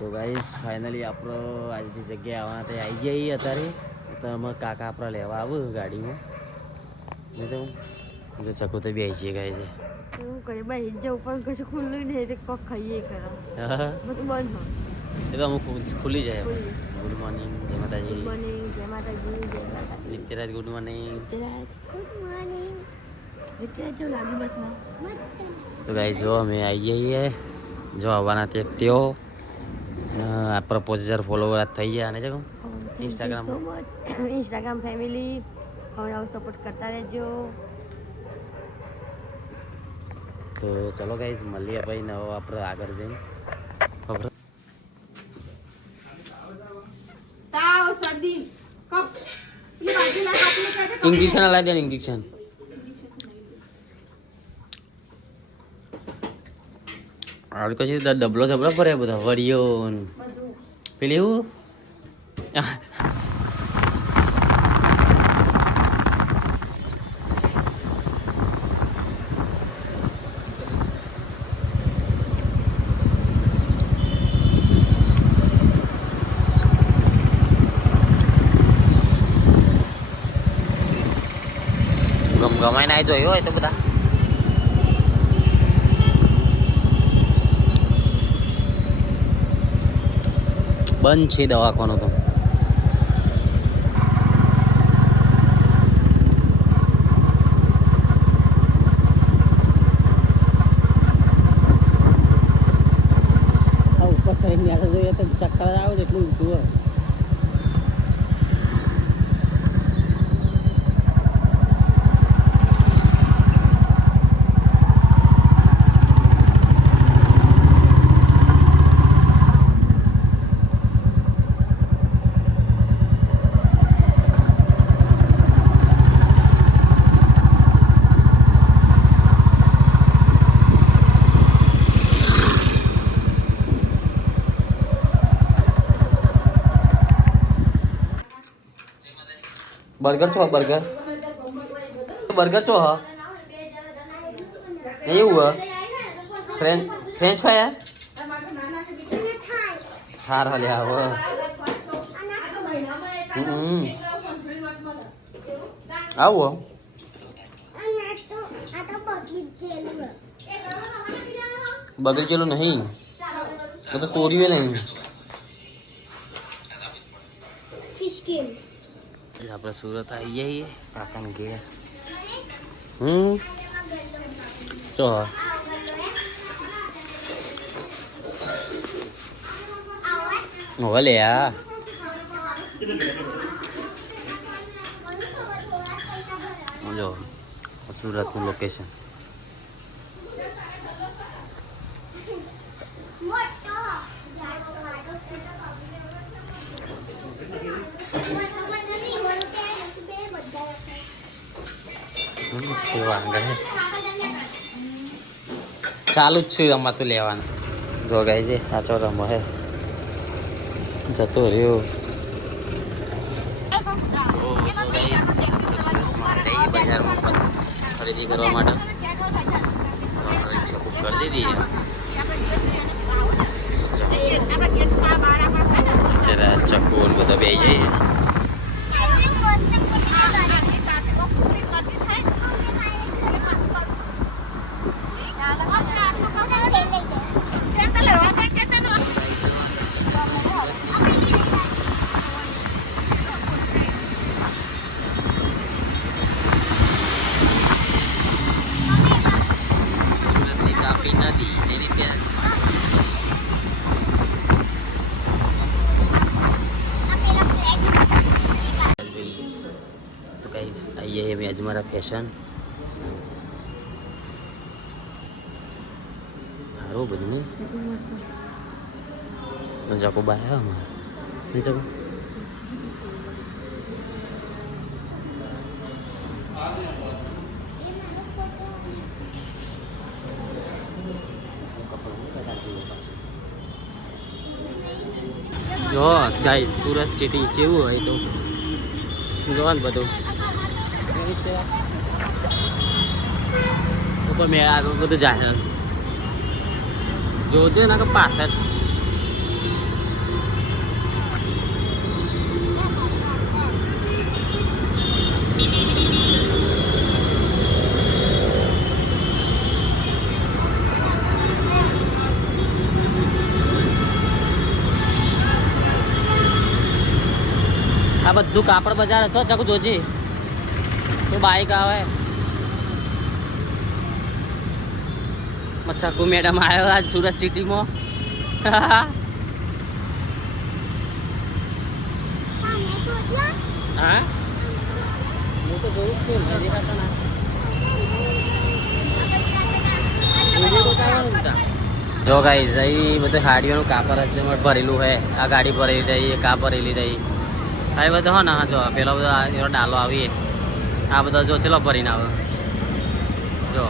તો guys finally આપણો આજે જગ્યાએ આવવાના તે આવી જઈએ અત્યારે. તો અમે કાકા આપણા લેવા આવું ગાડીમાં. નહીં તો જો ચકુ તો બી આવી જઈએ છે શું કરીએ ભાઈ જવું પણ કશું ખુલ્લું નહીં તો કોક ખાઈએ ખરા. બધું બંધ એ તો અમુક ખુલી જાય. ગુડ મોર્નિંગ જય માતાજી. બને જય માતાજી જય માતાજી. Nityaraj good morning. Ritraj good morning. Ritraj જેવું લાગ્યું બસમાં? તો ગાઈ જો અમે આવી જઈએ જો આવવાના તે તેઓ. આ પાંચ હજાર ફોલોવર થઈ ગયા અને છે Instagram so much Instagram family હવે આવો સપોર્ટ કરતા રહેજો. તો ચલો ગાઈઝ મળીએ ભાઈ નવો આપણે આગળ જઈને. ખબર? તાવ ઇન્જેક્શન લાવી દે ઇન્જેક્શન આજ તો ડબલો ડબલો ભરે બધા વરિયો ને પેલી એવું ગમ ગમાઈને આવી જોયું હોય તો બધા. બંધ છે દવાખાનો તો આ ઉપર સાઈડની આગળ જોઈએ તો ચક્કર આવે ને એટલું ઊંચું હોય બર્ગર છો, બર્ગર? બર્ગર છો, હા? એવું, હા? ફ્રેન્ચ ફ્રેન્ચ ફ્રાય હાર હાલે આવો આવો. બગડી ગયેલું નહીં. તો તોડ્યું નહીં. આપણે સુરત આવી જઈએ કાકાને ઘેર હમ ચો ભલે આ જો સુરતનું લોકેશન કેવા આગળ હે ચાલુ જ છે અમારે તો લેવાનું જો ગાય છે સાચો રમો હે જતો રહ્યો બજારમાં ખરીદી કરવા માટે રિક્ષા બુક કરી દીધી જરા ચક્કુ ને બધા બે જઈએ આઈએ અમે અજમારા ફેશન સારું બધું ને જાકો બાય અમારે નહીં જાકો જો ગાઈસ સુરત સિટી જેવું હોય તો જોવા ને બધું ઉપર મેં આગળ બધું જાય જોજે ને આ બધું કાપડ બજાર છો ચકુ જોજી. બાઈક આવે? ચકુ મેડમ આવ્યો આજ સુરત સિટીમાં. હા? હું તો જ ગાઈઝ અહીં બધું હાડીઓનું કાપડ જ ભરેલું છે આ ગાડી ભરેલી રહી કા ભરેલી રહી. આ બધું હો ને જો, પેલો બધો ડાલો આવીએ. આ બધા જો ચલો ભરીને આવે. જો.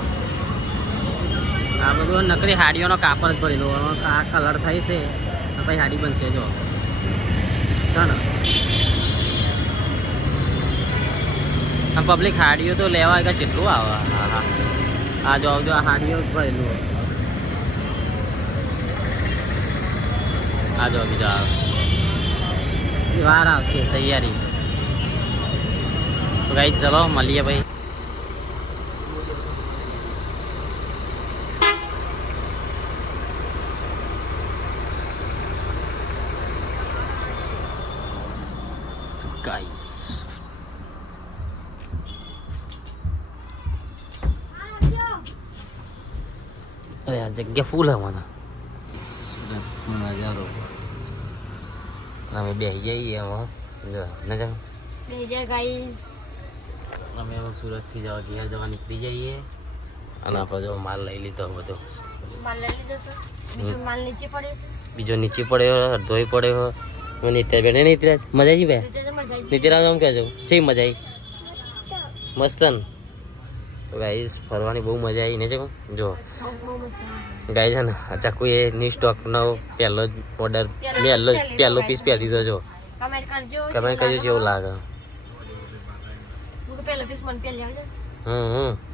આ બધું નકરી હાડીઓનો કાપડ જ ભરેલું. આ કલર થઈ છે પછી હાડી બનશે, જો. છે પબ્લિક હાડીઓ તો લેવા કે કેટલું આવે? હા હા. આ જો આવજો આ હાડીઓ ભરેલું. આ જો, બીજા આવે. વાર આવશે, તૈયારી. તો ગાઈ ચલો, મળીએ ભાઈ. ગાઈસ અરે આ જગ્યા ફૂલ આવવાના નજારો અમે બેસી જઈએ એમાં જો નજારો ગાઈસ અમે એમાં સુરતથી જવા ઘેર જવા નીકળી જઈએ. અને આપણે જો માલ લઈ લીધો બધો માલ લઈ લીધો બીજો માલ નીચે પડ્યો છે. બીજો નીચે પડ્યો અડધોય પડ્યો. મને નિત્યા બેન. નીતિરા મજા આવી બે નીતિરા આમ કહેજો. ઠીક મજા આવી? મસ્ત. તો ગાઈઝ ફરવાની બહુ મજા આવી. ને છે જો. ગાય છે ને ચાકુ એ ન્યૂ સ્ટોકનો પહેલો જ ઓર્ડર પહેલો પહેલો પીસ પહેરી દીધો જો. કમેન્ટ કરજો એવું લાગે. હું હમ હમ.